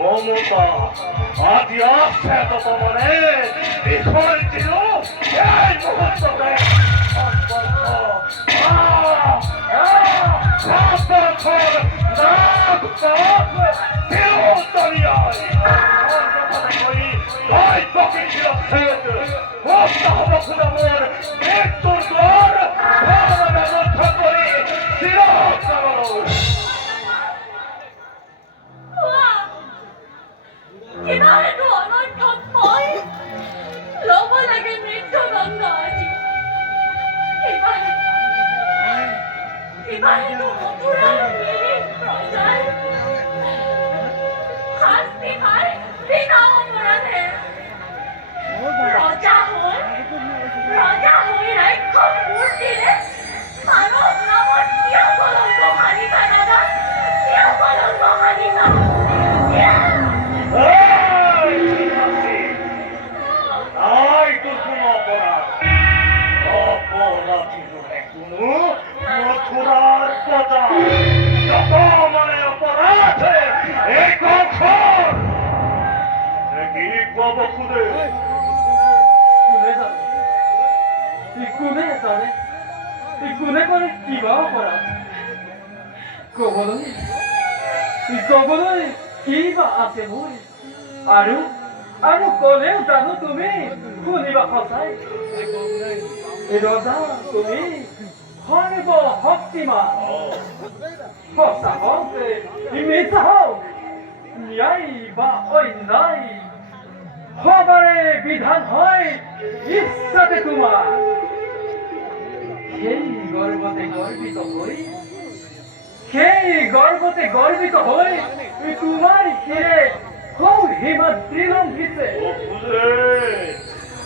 মমতা আজি আছে তোমারে বিষয় ছিল এই মুহূর্ততে আৰু কলেও জানো তুমি শুনিবা সঁচাই ৰজা তুমি সৰ্ব শক্তিমান সঁচা হওক মিছা হওক ন্যায় বা অন্যায় সবাৰে বিধান হয় ইচ্ছাতে তোমাৰ সেই গৰ্বতে গৰ্বিত হৈ তোমাৰ শিৰে হিমা ত্ৰিলম্বিতে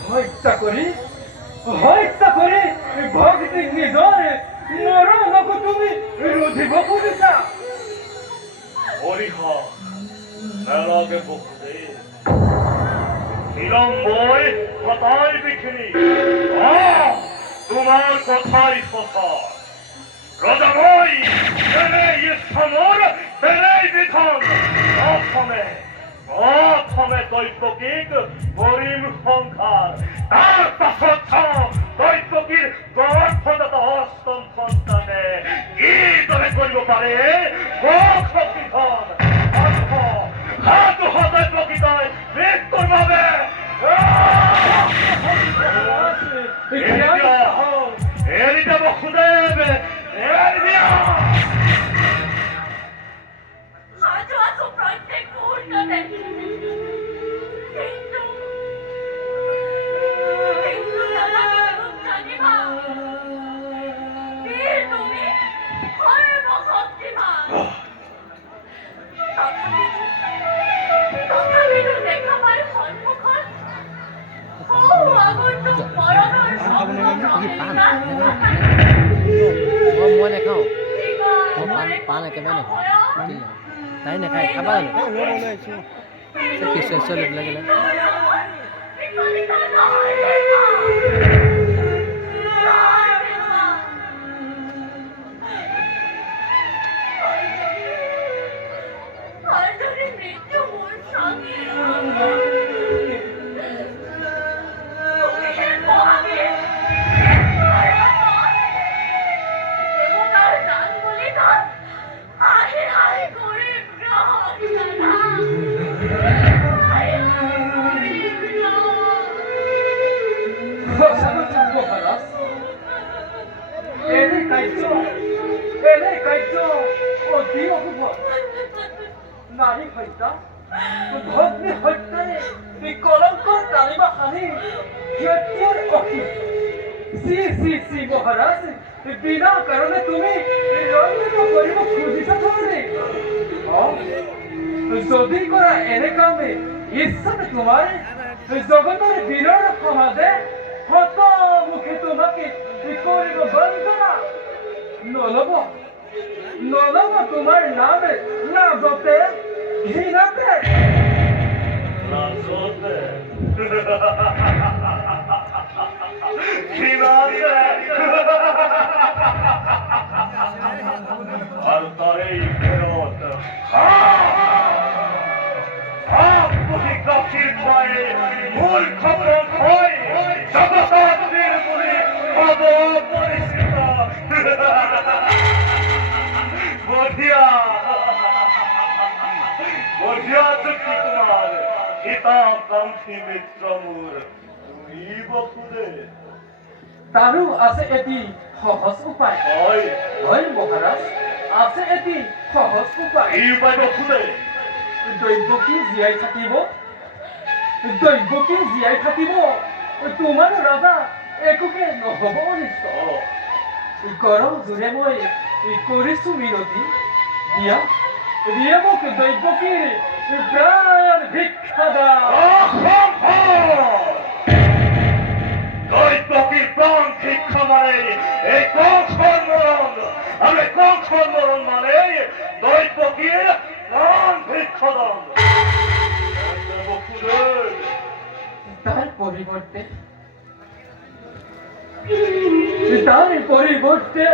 হত্যা কৰি ভক্তিক নিজৰ নৰনক তুমি ৰুধিব খুজিছা নালাগে বকুদে বিলম্বই কথাই বিখিনি তোমার কথাই সঁচা রজা মই তেনে ইচ্ছামর তেনেই বিধান প্রথমে দৈত্যকীক হরিম সংসার তার পাছত দৈত্যকীর গর্ভজাত অষ্টম সন্তানে কি দৰে কৰিব পাৰে বিধান দৈত্যকীতাই মৃত্যুৰ বাবে এৰি যাব খুদেব এৰি দিয়া পান একেবাৰে নাখায় তাই নাখায় খাবা কিছু চলি লাগিলে নারী হত্যা ভগ্নী হত্যাৰে বিকলংকৰ কালিমা সানি হত্যাৰ অসীম সি মহাৰাজ বিনা কাৰণে তুমি ৰঞ্জিত কৰিব খুজিছা ধৰণে যদি কৰা এনে কামে ইচ্ছাতে তোমাৰ জগতৰ বীৰৰ সমাজে হতমুখে তোমাকে কৰিব বন্দনা নলব তোমার নামে নাজতে ঘৃণাতে আর তারেই ফেরত হিতাকাঙ্ক্ষী মিত্র মোৰ তুমি বসুদেৱ তাৰো আছে এটি সহজ উপায় হয় হয় মহাৰাজ আছে এটি সহজ উপায় এই উপায় বসুদেৱ দৈৱকী জীয়াই থাকিব দৈৱকী জীয়াই থাকিব তোমাৰ ৰজা একোকে নহ'ব অনিষ্ট গৰম জোৰে মই কৰিছো মিনতি দিয়া দিয়া মোক দৈৱকীৰ প্ৰাণ ভিক্ষা দাও দৈৱকীৰ প্ৰাণ ভিক্ষা মানে এই কংসৰ মৰণ আৰু এই কংসৰ মৰণ মানে দৈৱকীৰ প্ৰাণ ভিক্ষা দান বসুদেৱ তার পরিবর্তে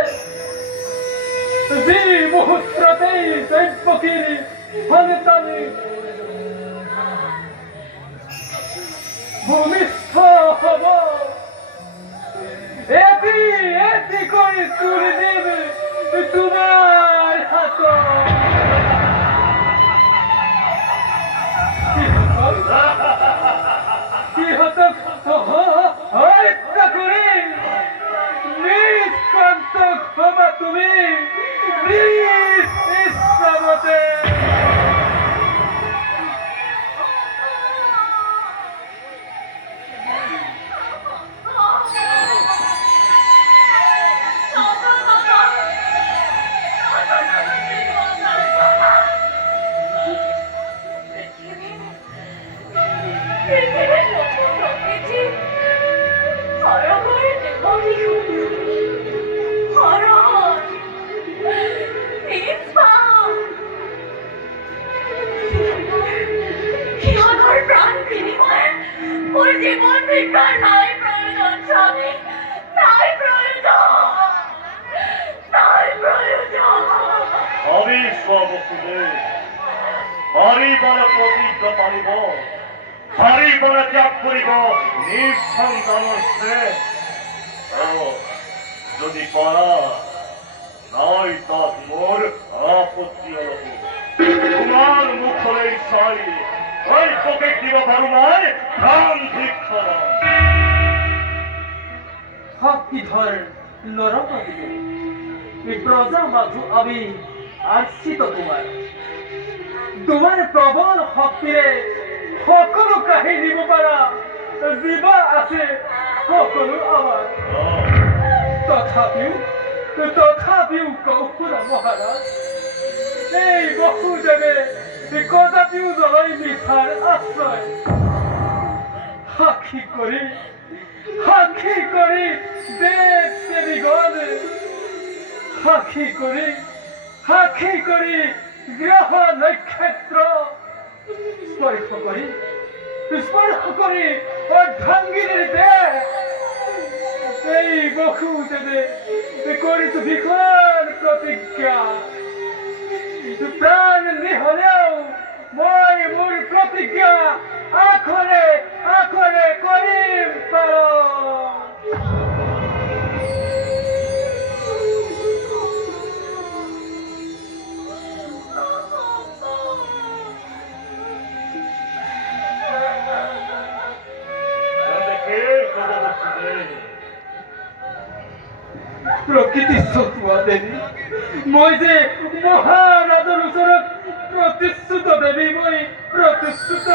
যে মুহূর্ততেই দৈবকীর সন্তানে ভূমিষ্ঠ হব এটি এটি করে তুলে দেবে তোমার হাত কি হতো হত্যা করে নিষ্কান্ত ক্ষমা তুমি নিজ ইচ্ছামতে জীবন ভিক্ষার নাই প্রয়োজন স্বামী নাই প্রয়োজন নাই প্রয়োজন অবিশ্বাস বসুদেৱ হৰি বলে প্ৰতিজ্ঞা পাৰিব হৰি বলে ত্যাগ কৰিব নিজ সন্তানৰ শ্ৰেষ্ঠ যদি পাৰা নাই তাত মোৰ আপত্তি অলপ তোমাৰ মুখলৈ চাই দৈৱকীক দিব পাৰো নাই প্ৰাণ ভিক্ষা দান শক্তিধর নরপতি প্রজা মাঝু আমি আশ্রিত তোমার প্রবল শক্তিরে সকলো কাহি নিব পারা জীবা আছে সকলো আমার তথাপিও কৌশুৰা মহাৰাজ এই বসুদেৱে কদাপিও নলয় মিছাৰ আশ্ৰয় সাক্ষী কৰি দেৱ দেৱীগণ সাক্ষী কৰি গ্ৰহ নক্ষত্ৰ স্পৰ্শ কৰি অৰ্ধাংগিনীৰ দেহ এই বসুদেৱে কৰিছো ভীষণ প্ৰতিজ্ঞা প্ৰাণ নিহলেও মই মোৰ প্ৰতিজ্ঞা আখৰে কৰিম প্ৰকৃতি চকোৱা দেৱী মই যে মহাৰাজৰ ওচৰত প্ৰতিশ্ৰুত দেৱী মই প্ৰতিশ্ৰুত